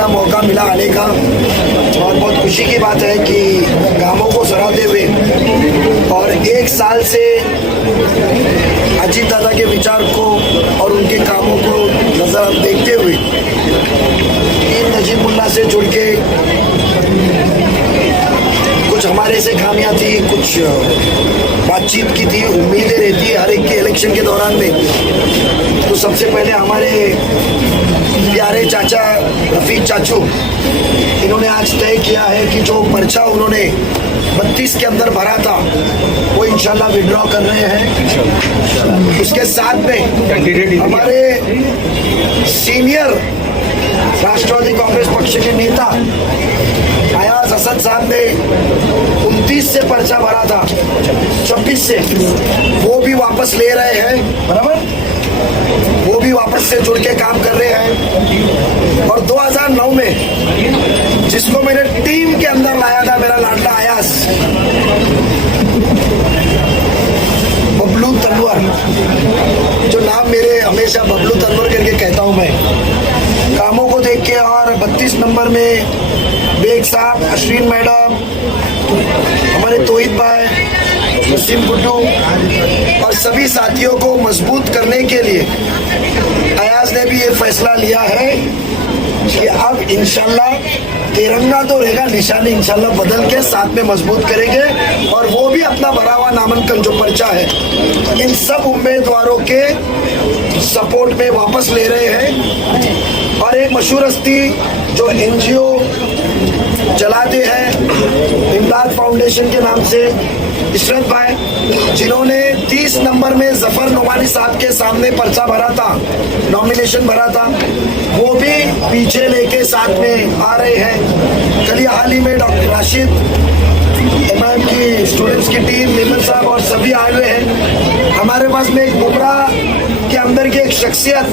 दिया, मौका मिला आने का और बहुत खुशी की बात है कि कामों को सराहते हुए और 1 साल से अजीत दादा के विचार को और उनके कामों को नजर देखते हुए इन नजीब मुल्ला से जुड़ के कुछ हमारे से खामियां थी, कुछ बातचीत की थी, उम्मीदें रहती है हर एक के इलेक्शन के दौरान में। तो सबसे पहले हमारे प्यारे चाचा रफीक चाचू, इन्होंने आज तय किया है कि जो पर्चा उन्होंने 32 के अंदर भरा था वो इंशाल्लाह विड्रॉ कर रहे हैं। उसके साथ में हमारे सीनियर राष्ट्रवादी कांग्रेस पक्ष के नेता अयाज असद साहब ने 29 से पर्चा भरा था, 26 से, वो भी वापस ले रहे हैं, बराबर, वो भी वापस से जुड़ के काम कर रहे हैं। और 2009 में जिसको मैंने टीम के अंदर लाया था, मेरा लाडला अयाज बबलू तनवर, जो नाम मेरे हमेशा बबलू तनवर करके कहता हूं मैं, कामों को देख के और 32 नंबर में बेग साहब, अश्विन मैडम, हमारे तोहिद भाई, वसीम गुड्डू और सभी साथियों को मजबूत करने के लिए अयाज ने भी ये फैसला लिया है कि अब इंशाल्लाह तिरंगा तो रहेगा, निशानी इंशाल्लाह बदल के साथ में मजबूत करेंगे और वो भी अपना भरा हुआ नामांकन जो पर्चा है इन सब उम्मीदवारों के सपोर्ट में वापस ले रहे हैं। और एक मशहूर हस्ती जो NGO चलाते हैं इमदाद फाउंडेशन के नाम से, इशरत भाई, जिन्होंने 30 नंबर में जफर नोमानी साहब के सामने पर्चा भरा था, नॉमिनेशन भरा था, वो भी पीछे लेके साथ में आ रहे हैं। कल हाल ही में डॉक्टर राशिद, MIM की स्टूडेंट्स की टीम, मेमन साहब और सभी आए हुए हैं। हमारे पास में एक बुमराह के अंदर की एक शख्सियत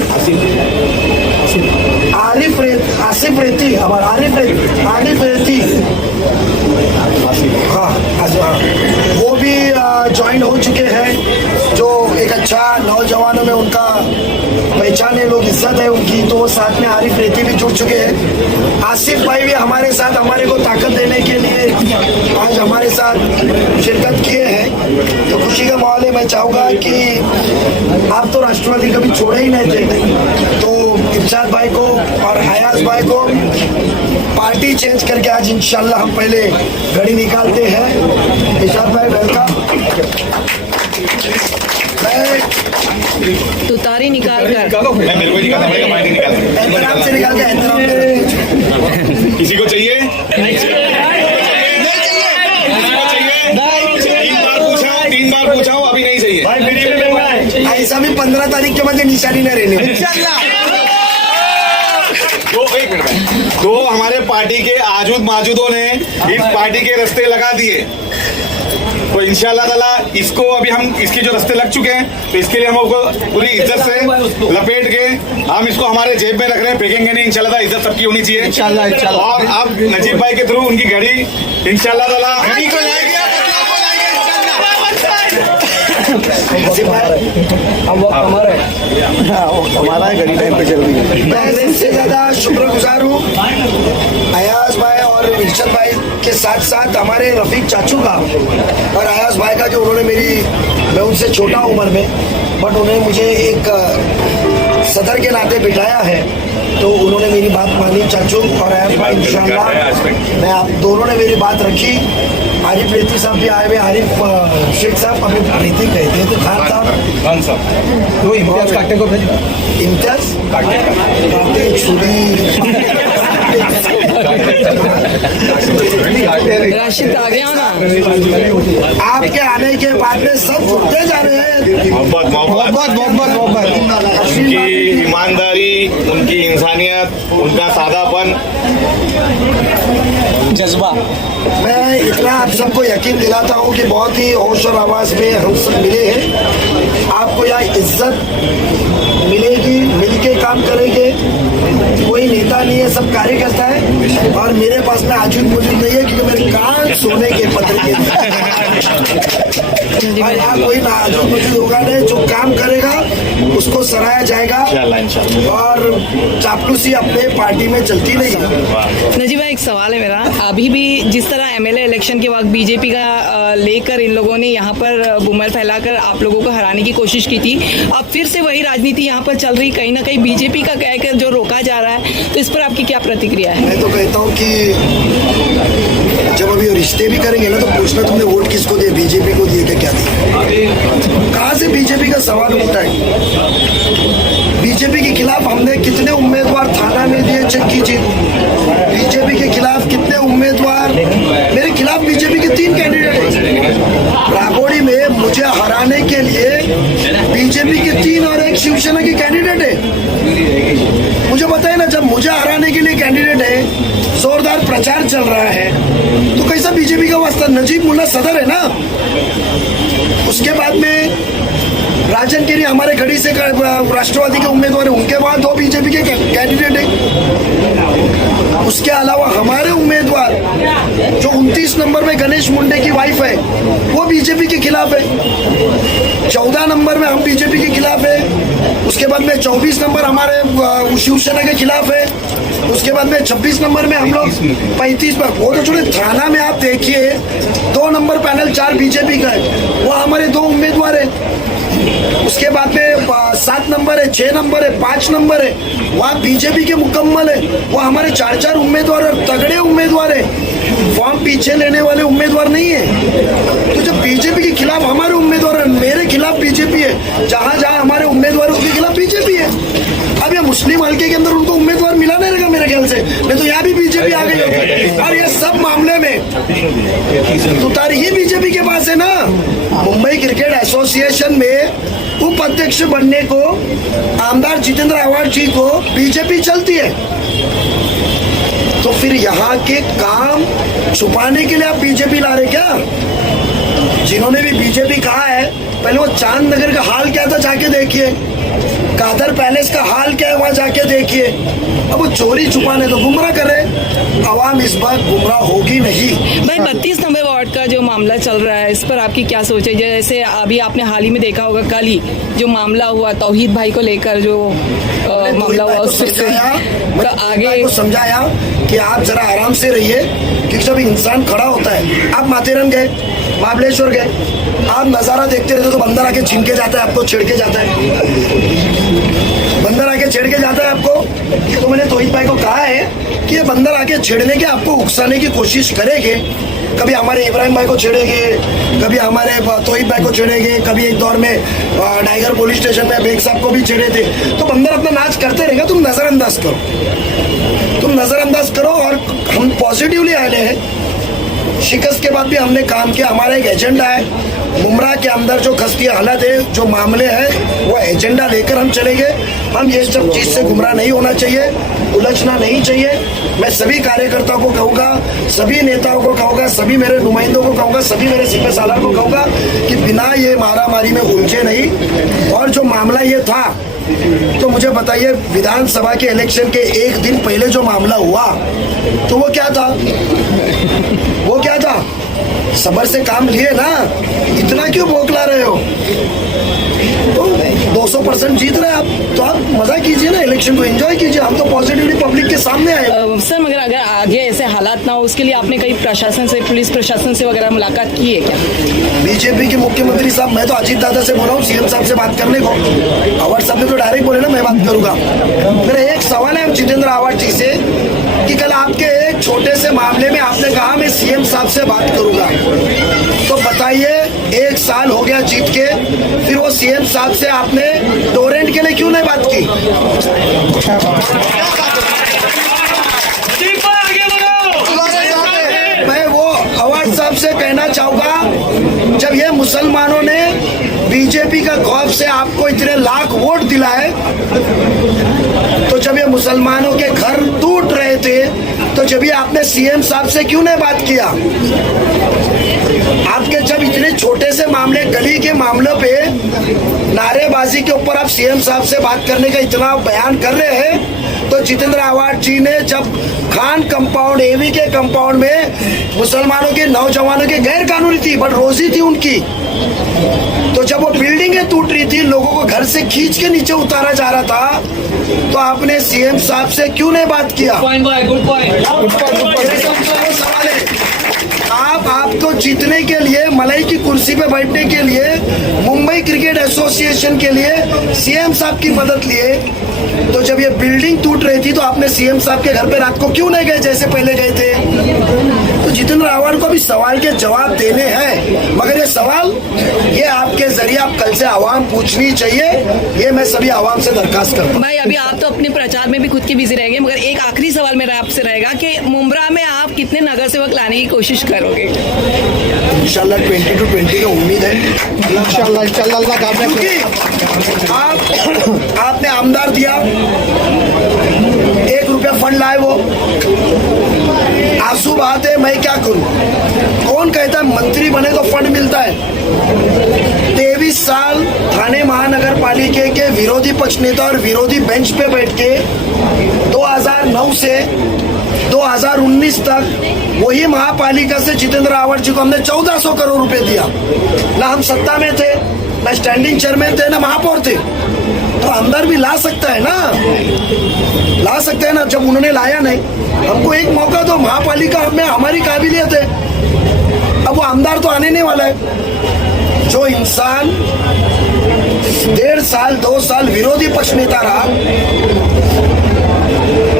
आसिफ रेती, हमारा आरिफ रेती, हाँ, वो भी ज्वाइन हो चुके हैं, जो एक अच्छा नौजवानों में उनका पहचान है, लोग इज्जत है उनकी, तो वो साथ में आरिफ रेती भी जुड़ चुके हैं। आसिफ भाई भी हमारे साथ हमारे को ताकत देने के लिए आज हमारे साथ शिरकत किए हैं। तो खुशी का माहौल है। मैं चाहूँगा कि आप तो राष्ट्रवादी कभी छोड़े ही नहीं थे, तो इरशाद भाई को और अयाज भाई को पार्टी चेंज करके आज इंशाल्लाह हम पहले घड़ी निकालते हैं। इरशाद भाई वेलकम। तुतारी निकाल कर मेरे को निकालना पड़ेगा, पार्टी निकालना एहतराम से निकाल के एहतराम किसी को चाहिए? तीन बार पूछा हूँ, अभी नहीं चाहिए। ऐसा भी 15 तारीख के बाद निशानी न रहने तो हमारे पार्टी के आजूद माजूदों ने इस पार्टी के रास्ते लगा दिए, तो इंशाल्लाह ताला इसको अभी हम इसके जो रास्ते लग चुके हैं, तो इसके लिए हम उसको पूरी इज्जत से लपेट के हम इसको हमारे जेब में रख रहे हैं, फेंकेंगे नहीं। इंशाल्लाह ताला इज्जत सबकी होनी चाहिए इंशाल्लाह। और अब नजीब भाई के थ्रू उनकी घड़ी इंशाल्लाह ताला घड़ी को लाएंगे, हमारा घड़ी टाइम पे चल रही है। मैं इनसे ज्यादा शुक्रगुजार हूँ अयाज भाई और इरशाद भाई के साथ साथ हमारे रफीक चाचू का और अयाज भाई का, जो उन्होंने मैं उनसे छोटा उम्र में, बट उन्होंने मुझे एक सदर के नाते बिठाया है, तो उन्होंने मेरी बात मानी। चाचू और अयाज भाई इंशाल्लाह, मैं आप दोनों ने मेरी बात रखी। आरिफ रेती साहब भी आए हुए, आरिफ शेख साहब, अभी रेती कहते हैं, तो खान साहब वो इम्तियाज काटे को इम्तियाज काटे छुरी राशिद आ गया ना। आपके आने के बाद में सब जुड़ते जा रहे हैं। मोहब्बत उनकी ईमानदारी, उनकी इंसानियत, उनका सादापन, जज्बा, मैं इतना आप सबको यकीन दिलाता हूँ कि बहुत ही होश और आवाज में हम सब मिले हैं। आपको यहाँ इज्जत मिलेगी, मिलके काम करेंगे। कोई नेता नहीं है, सब कार्यकर्ता है। और मेरे पास में आजूद मौजूद नहीं है, क्योंकि मेरे कान सोने के पत्र के और यहाँ कोई ना आजूद मौजूद होगा नहीं। जो काम करेगा उसको सराहा जाएगा इंशाल्लाह। और चापलूसी अपने पार्टी में चलती नहीं है। नजीब भाई, एक सवाल है मेरा। अभी भी जिस तरह एमएलए इलेक्शन के वक्त बीजेपी का लेकर इन लोगों ने यहाँ पर बुमर फैलाकर आप लोगों को हराने की कोशिश की थी, अब फिर से वही राजनीति यहाँ पर चल रही, कहीं ना कहीं बीजेपी का कहकर जो रोका जा रहा है, तो इस पर आपकी क्या प्रतिक्रिया है? मैं तो कहता हूँ कि जब अभी रिश्ते भी करेंगे ना तो पूछना तुमने वोट किसको दिए, बीजेपी को दिए क्या दिए? कहाँ से बीजेपी का सवाल उठता है? बीजेपी के खिलाफ हमने कितने उम्मीदवार थाना में दिए, चेक कीजिए। बीजेपी के खिलाफ कितने उम्मीदवार, मेरे खिलाफ बीजेपी के 3 कैंडिडेट हैं रागोड़ी में। मुझे हराने के लिए बीजेपी के 3 और 1 शिवसेना के कैंडिडेट है। मुझे बताए ना, जब मुझे हराने के लिए कैंडिडेट है, जोरदार प्रचार चल रहा है, तो कैसा बीजेपी का वास्ता? नजीब मुल्ला सदर है ना, उसके बाद में राजन केरी हमारे घड़ी से राष्ट्रवादी के उम्मीदवार है, उनके बाद 2 बीजेपी के कैंडिडेट है। उसके अलावा हमारे उम्मीदवार जो 29 नंबर में गणेश मुंडे की वाइफ है, वो बीजेपी के खिलाफ है। 14 नंबर में हम बीजेपी के खिलाफ है। उसके बाद में 24 नंबर हमारे शिवसेना के खिलाफ है। उसके बाद में 26 नंबर में हम लोग 35 पर, वो तो छोड़े, थाना में आप देखिए 2 नंबर पैनल 4 बीजेपी का है, वो हमारे 2 उम्मीदवार है। उसके बाद में 7 नंबर है, 6 नंबर है, 5 नंबर है, वहाँ बीजेपी के मुकम्मल है, वो हमारे 4 उम्मीदवार और तगड़े उम्मीदवार है, फॉर्म पीछे लेने वाले उम्मीदवार नहीं है। तो जब बीजेपी के खिलाफ हमारे उम्मीदवार है, मेरे खिलाफ बीजेपी है, जहाँ जहाँ हमारे उम्मीदवार उसके खिलाफ बीजेपी है। अब ये मुस्लिम हल्के के अंदर उनको उम्मीदवार मिला नहीं रहेगा मेरे ख्याल से, नहीं तो यहाँ भी बीजेपी आ गई होगी। और ये सब मामले में तुतारी ही बीजेपी के पास है ना। मुंबई क्रिकेट एसोसिएशन में उपाध्यक्ष बनने को आमदार जितेंद्र आव्हाड जी को बीजेपी चलती है, तो फिर यहाँ के काम छुपाने के लिए आप बीजेपी ला रहे क्या? जिन्होंने भी बीजेपी कहा है, पहले वो चांद नगर का हाल क्या था जाके देखिए, कादर पैलेस का हाल क्या है वहां जाके देखिए। अब वो चोरी छुपाने तो गुमराह कर रहे, आवाम इस बार गुमराह होगी नहीं। भाई, 32 नंबर वार्ड का जो मामला चल रहा है, इस पर आपकी क्या सोच है? जैसे अभी आपने हाल ही में देखा होगा, कल ही जो मामला हुआ तौहीद भाई को लेकर, जो मामला हुआ उससे तो आगे समझाया कि आप जरा आराम से रहिए, क्योंकि जब इंसान खड़ा होता है, आप माथेरन गए, महाबलेश्वर गए, आप नजारा देखते रहते तो बंदर आके छीन के जाता है, आपको छिड़ के जाता है, बंदर आके छेड़ के जाता है आपको। तो मैंने तौहीद भाई को कहा है कि ये बंदर आके छेड़ने के, आपको उकसाने की कोशिश करेंगे, कभी हमारे इब्राहिम भाई को छेड़ेंगे, कभी हमारे तौहीद भाई को छेड़ेंगे, कभी एक दौर में टाइगर पुलिस स्टेशन में बेग साहब को भी छेड़े थे। तो बंदर अपना नाच करते रहेगा, तुम नजरअंदाज करो, तुम नजरअंदाज करो। और हम पॉजिटिवली आए हैं, शिकस्त के बाद भी हमने काम किया, हमारा एक एजेंडा है। मुमरा के अंदर जो खस्ती हालत है, जो मामले हैं, वो एजेंडा लेकर हम चलेंगे। हम ये सब चीज़ से गुमराह नहीं होना चाहिए, उलझना नहीं चाहिए। मैं सभी कार्यकर्ताओं को कहूँगा, सभी नेताओं को कहूँगा, सभी मेरे नुमाइंदों को कहूँगा, सभी मेरे सिपह सालार को कहूँगा कि बिना ये मारामारी में उलझे नहीं। और जो मामला ये था, तो मुझे बताइए, विधानसभा के इलेक्शन के 1 दिन पहले जो मामला हुआ, तो वो क्या था? वो क्या था? सबर से काम लिए ना, इतना क्यों बौखला रहे हो? तो 200% जीत रहे हैं आप, तो आप मजा कीजिए ना, इलेक्शन को एंजॉय कीजिए। हम तो पॉजिटिवली पब्लिक के सामने आए। सर, मगर अगर आगे ऐसे हालात ना हो, उसके लिए आपने कई प्रशासन से, पुलिस प्रशासन से वगैरह मुलाकात की है क्या? बीजेपी के मुख्यमंत्री साहब, मैं तो अजीत दादा से बोला हूँ सीएम साहब से बात करने को। आव्हाड साहब ने तो डायरेक्ट बोले ना मैं बात करूंगा। मेरा एक सवाल है जितेंद्र आव्हाड जी से कि कल आपके एक छोटे से मामले में आपने कहा मैं सीएम साहब से बात करूंगा, तो बताइए 1 साल हो गया जीत के, फिर वो सीएम साहब से आपने टोरेंट के लिए क्यों नहीं बात की? मैं वो आव्हाड साहब से कहना चाहूंगा, जब ये मुसलमानों ने बीजेपी का खौफ से आपको इतने लाख वोट दिलाए, तो जब ये मुसलमानों के घर टूट रहे थे, तो जब ये आपने सीएम साहब से क्यों नहीं बात किया? आपके जब इतने छोटे से मामले, गली के मामलों पे नारेबाजी के ऊपर आप सीएम साहब से बात करने का इतना बयान कर रहे हैं, तो जितेंद्र आवाड जी ने जब खान कंपाउंड एवी के कंपाउंड में मुसलमानों के नौजवानों के गैर कानूनी थी बट रोजी थी उनकी, तो जब वो बिल्डिंगें टूट रही थी, लोगों को घर से खींच के नीचे उतारा जा रहा था, तो आपने सीएम साहब से क्यों नहीं बात किया? Good point. सवाल है, आपको जीतने के लिए, मलाई की कुर्सी पे बैठने के लिए, मुंबई क्रिकेट एसोसिएशन के लिए सीएम साहब की मदद लिए, तो जब ये बिल्डिंग टूट रही थी तो आपने सीएम साहब के घर पे रात को क्यों नहीं गए जैसे पहले गए थे? तो जितेंद्र आवाड को भी सवाल के जवाब देने हैं, मगर ये सवाल ये आपके जरिए आप कल से आवाम पूछनी चाहिए, ये मैं सभी आवाम से दरखास्त करता हूँ। भाई अभी आप तो अपने प्रचार में भी खुद की बिजी रहेंगे, मगर एक आखिरी सवाल मेरा आपसे रहेगा कि मुंब्रा में आप कितने नगर सेवक लाने की कोशिश करोगे? इंशाल्लाह 20 to 20 का उम्मीद है। इंशाल्लाह क्योंकि आपने आमदार दिया, 1 रुपया फंड लाए, वो आंसू बहाते, मैं क्या करूं? कौन कहता है मंत्री बने तो फंड मिलता है? 23 साल थाने महानगर पालिका के विरोधी पक्ष नेता और विरोधी बेंच पे बैठ के 2009 से 2019 तक वही महापालिका से जितेंद्र आवाड जी को हमने 1400 करोड़ रुपए दिया। ना हम सत्ता में थे, ना स्टैंडिंग चेयरमैन थे, ना महापौर थे, तो अंदर भी ला सकता है ना, ला सकते हैं ना। जब उन्होंने लाया नहीं, हमको एक मौका दो, महापालिका में हमारी काबिलियत है। अब वो आमदार तो आने नहीं वाला है। जो इंसान 1.5 साल 2 साल विरोधी पक्ष नेता रहा,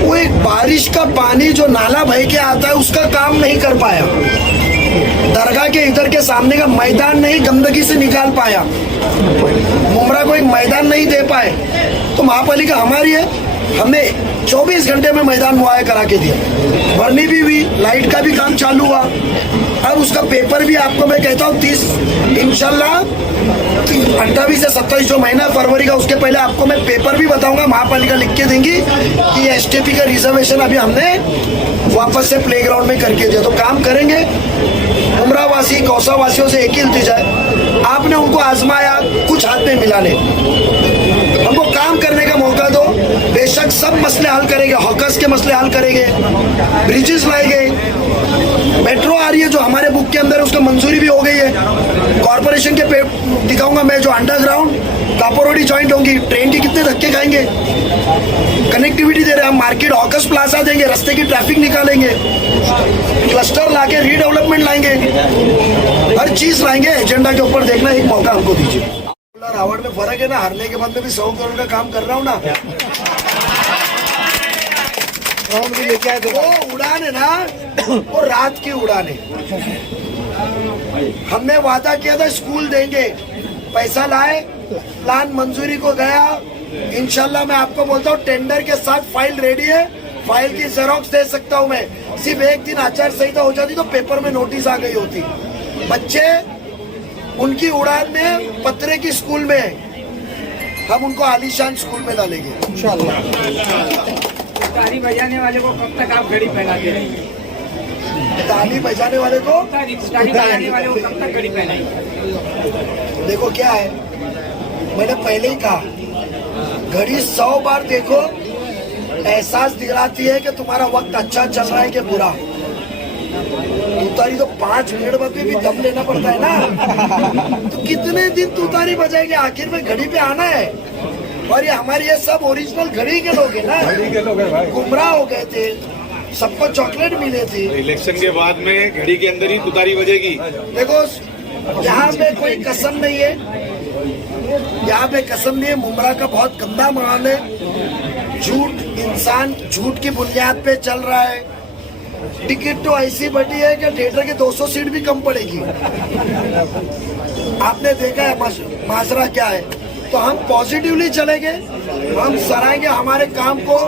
वो एक बारिश का पानी जो नाला बह के आता है उसका काम नहीं कर पाया, दरगाह के इधर के सामने का मैदान नहीं गंदगी से निकाल पाया, मुंब्रा को एक मैदान नहीं दे पाए, तो महापालिका हमारी है, हमने 24 घंटे में मैदान मुहैया करा के दिया, भरनी भी हुई, लाइट का भी काम चालू हुआ। अब उसका पेपर भी आपको मैं कहता हूँ 30 इंशाल्लाह 28 से 27 जो महीना फरवरी का, उसके पहले आपको मैं पेपर भी बताऊंगा, महापालिका लिख के देंगी कि एसटीपी का रिजर्वेशन अभी हमने वापस से प्लेग्राउंड में करके दिया, तो काम करेंगे। मुंब्रा वासी कौसा वासियों से एक ही इल्तिजा है, आपने उनको आजमाया, कुछ हाथ में मिला नहीं, हमको काम करने का मौका दो। बेशक सब मसले हल करेंगे, हॉकर्स के मसले हल करेंगे, ब्रिजेस लाएंगे, मेट्रो आ रही है जो हमारे बुक के अंदर है, उसको मंजूरी भी हो गई है। कॉर्पोरेशन के पे दिखाऊंगा मैं, जो अंडरग्राउंड कापोरोडी ज्वाइंट होंगी, ट्रेन के कितने धक्के खाएंगे, कनेक्टिविटी दे रहे हैं हम, मार्केट हॉकर्स प्लाजा देंगे, रास्ते की ट्रैफिक निकालेंगे, क्लस्टर लाके रीडेवलपमेंट लाएंगे, हर चीज लाएंगे। एजेंडा के ऊपर देखना, एक मौका हमको दीजिए। आवाड में फर्क है ना, हारने के बाद में भी 100 करोड़ का काम कर रहा हूँ ना। वो उड़ान है ना, वो रात की उड़ान है। हमने वादा किया था स्कूल देंगे, पैसा लाए, प्लान मंजूरी को गया, इंशाल्लाह मैं आपको बोलता हूँ टेंडर के साथ फाइल रेडी है, फाइल की जेरोक्स दे सकता हूँ मैं। सिर्फ एक दिन आचार संहिता हो जाती तो पेपर में नोटिस आ गई होती। बच्चे उनकी उड़ान में पत्रे की स्कूल में, हम उनको आलीशान स्कूल में डालेंगे इंशाल्लाह। ताली बजाने वाले को कब तक आप घड़ी पहनाते रहेंगे? ताली बजाने वाले को, ताली बजाने वाले को कब तक घड़ी पहनाएंगे? देखो क्या है, मैंने पहले ही कहा, घड़ी 100 बार देखो, एहसास दिलाती है कि तुम्हारा वक्त अच्छा चल रहा है कि बुरा। तुतारी तो 5 मिनट बाद भी दम लेना पड़ता है ना, तो कितने दिन तुतारी बजाएंगे, आखिर में घड़ी पे आना है। और ये हमारी ये सब ओरिजिनल घड़ी के लोग हैं ना, गुमराह हो गए थे, सबको चॉकलेट मिले थे। इलेक्शन के बाद में घड़ी के अंदर ही तुतारी बजेगी। देखो यहाँ पे कोई कसम नहीं है, यहाँ पे कसम नहीं है। मुंब्रा का बहुत गंदा माहौल है, झूठ, इंसान झूठ की बुनियाद पे चल रहा है। टिकट तो ऐसी बटी है कि थिएटर के 200 सीट भी कम पड़ेगी। आपने देखा है माजरा क्या है, तो हम पॉजिटिवली चलेंगे, हम सराहेंगे हमारे काम को,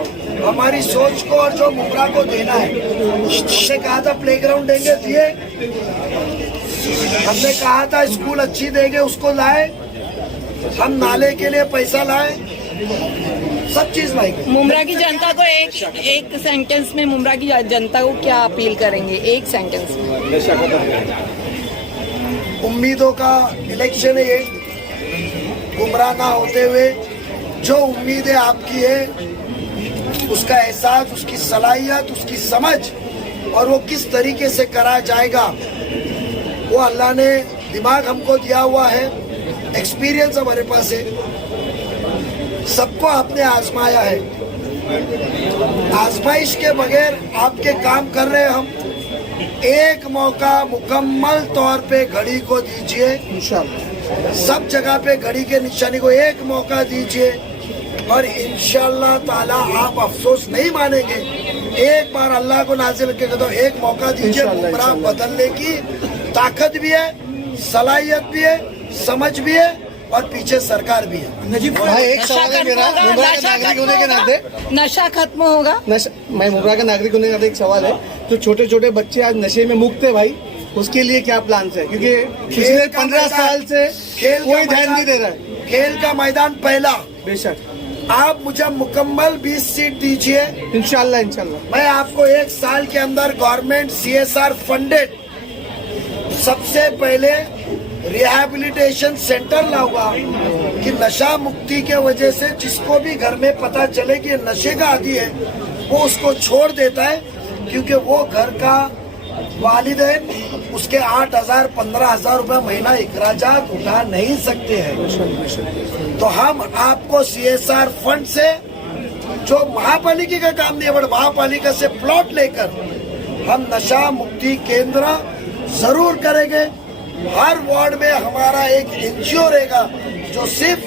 हमारी सोच को, और जो मुंब्रा को देना है। हमने कहा था प्लेग्राउंड देंगे, दिए। हमने कहा था स्कूल अच्छी देंगे, उसको लाए। हम नाले के लिए पैसा लाए, सब चीज लाएंगे। मुंब्रा की जनता को एक सेंटेंस में मुंब्रा की जनता को क्या अपील करेंगे, एक सेंटेंस में? उम्मीदों का इलेक्शन है ये, गुमराह ना होते हुए जो उम्मीदें आपकी है उसका एहसास, उसकी सलाहियत, उसकी समझ और वो किस तरीके से करा जाएगा, वो अल्लाह ने दिमाग हमको दिया हुआ है, एक्सपीरियंस हमारे पास है, सबको आपने आजमाया है। आजमाइश के बगैर आपके काम कर रहे हैं हम। एक मौका मुकम्मल तौर पे घड़ी को दीजिए, इंशाअल्लाह सब जगह पे घड़ी के निशानी को एक मौका दीजिए और इंशाअल्लाह ताला आप अफसोस नहीं मानेंगे। एक बार अल्लाह को नाज़िल करके दो, एक मौका दीजिए। गुमराह बदलने की ताकत भी है, सलाहियत भी है, समझ भी है और पीछे सरकार भी है। नजीब भाई, एक सवाल है मेरा, मुमरा का नागरिक होने के नाते, नशा खत्म होगा। मैं मुमरा का नागरिक होने के नाते एक सवाल है, तो छोटे छोटे बच्चे आज नशे में मुक्त है भाई, उसके लिए क्या प्लान है? क्योंकि पिछले 15 साल से कोई ध्यान नहीं दे रहा है। खेल का मैदान पहला, बेशक आप मुझे मुकम्मल 20 सीट दीजिए, इंशाल्लाह इंशाल्लाह। मैं आपको एक साल के अंदर गवर्नमेंट CSR फंडेड सबसे पहले रिहैबिलिटेशन सेंटर लाऊंगा कि नशा मुक्ति के वजह से जिसको भी घर में पता चले कि नशे का आदी है वो उसको छोड़ देता है, क्योंकि वो घर का वालिदैन उसके 8,000 15,000 रुपए महीना इखराजात उठा नहीं सकते हैं। तो हम आपको CSR फंड से, जो महापालिका का काम नहीं है बट महापालिका से प्लॉट लेकर हम नशा मुक्ति केंद्र जरूर करेंगे। हर वार्ड में हमारा एक NGO रहेगा जो सिर्फ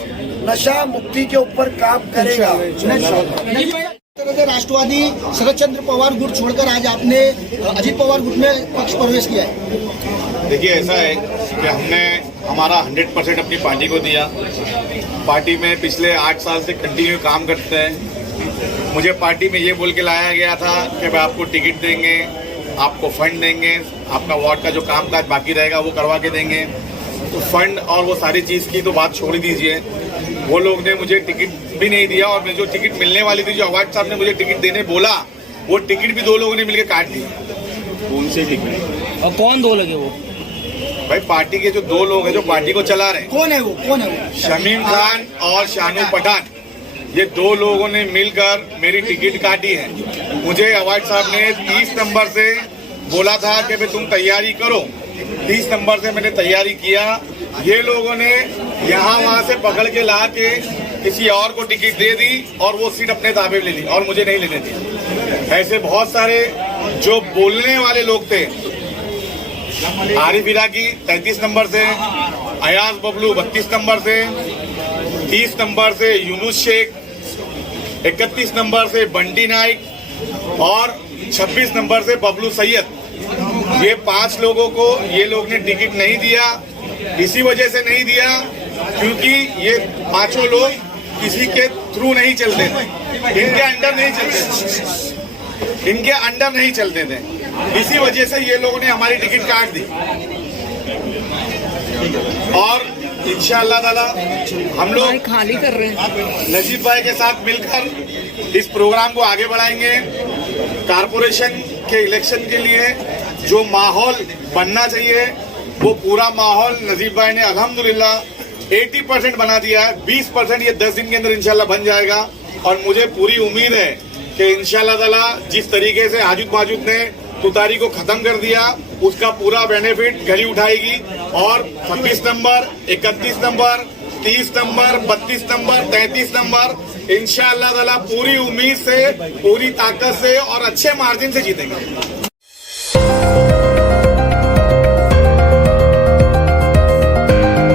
नशा मुक्ति के ऊपर काम करेगा। राष्ट्रवादी शरद चंद्र पवार गुट छोड़कर आज आपने अजित पवार गुट में पक्ष प्रवेश किया है। देखिए, ऐसा है कि हमने हमारा 100% अपनी पार्टी को दिया। पार्टी में पिछले 8 साल से कंटिन्यू काम करते हैं। मुझे पार्टी में ये बोल के लाया गया था कि भाई आपको टिकट देंगे, आपको फंड देंगे, आपका वार्ड का जो कामकाज बाकी रहेगा वो करवा के देंगे। तो फंड और वो सारी चीज़ की तो बात छोड़ दीजिए, वो लोग ने मुझे टिकट भी नहीं दिया और मैं जो टिकट मिलने वाली थी, जो अवार्ड साहब ने मुझे टिकट देने बोला, वो टिकट भी 2 लोगों ने मिलकर काट दी। कौन से टिकट? और कौन 2 लगे वो? भाई पार्टी के जो 2 लोग हैं जो पार्टी को चला रहे हैं। कौन है वो? शमीम खान और शानू पठान, ये 2 लोगों ने मिलकर मेरी टिकट काटी है। मुझे अवार्ड साहब ने 30 नंबर से बोला था कि भाई तुम तैयारी करो। 30 नंबर से मैंने तैयारी किया। ये लोगों ने यहाँ वहाँ से पकड़ के ला के किसी और को टिकट दे दी और वो सीट अपने ताबे ले ली और मुझे नहीं लेने दी। ऐसे बहुत सारे जो बोलने वाले लोग थे, आरिफ इराकी 33 नंबर से, अयाज बबलू 32 नंबर से, 30 नंबर से यूनुस शेख, 31 नंबर से बंटी नाइक और 26 नंबर से बबलू सैयद, ये 5 लोगों को ये लोग ने टिकट नहीं दिया। इसी वजह से नहीं दिया क्योंकि ये 5 लोग किसी के थ्रू नहीं चलते थे, इनके अंडर नहीं चलते थे। इसी वजह से ये लोगों ने हमारी टिकट काट दी और इंशाअल्लाह ताला हम लोग खाली कर रहे हैं। नजीब भाई के साथ मिलकर इस प्रोग्राम को आगे बढ़ाएंगे। कारपोरेशन के इलेक्शन के लिए जो माहौल बनना चाहिए वो पूरा माहौल नजीब भाई ने अल्हम्दुलिल्लाह 80% बना दिया है। 20% ये 10 दिन के अंदर इंशाल्लाह बन जाएगा और मुझे पूरी उम्मीद है कि इंशाल्लाह ताला जिस तरीके से हाजुद माजुद ने तुतारी को खत्म कर दिया उसका पूरा बेनिफिट घड़ी उठाएगी और 26 number, 31 number, 30 number, 32 number, 33 number इंशाअल्लाह ताला पूरी उम्मीद से, पूरी ताकत से और अच्छे मार्जिन से जीतेंगे।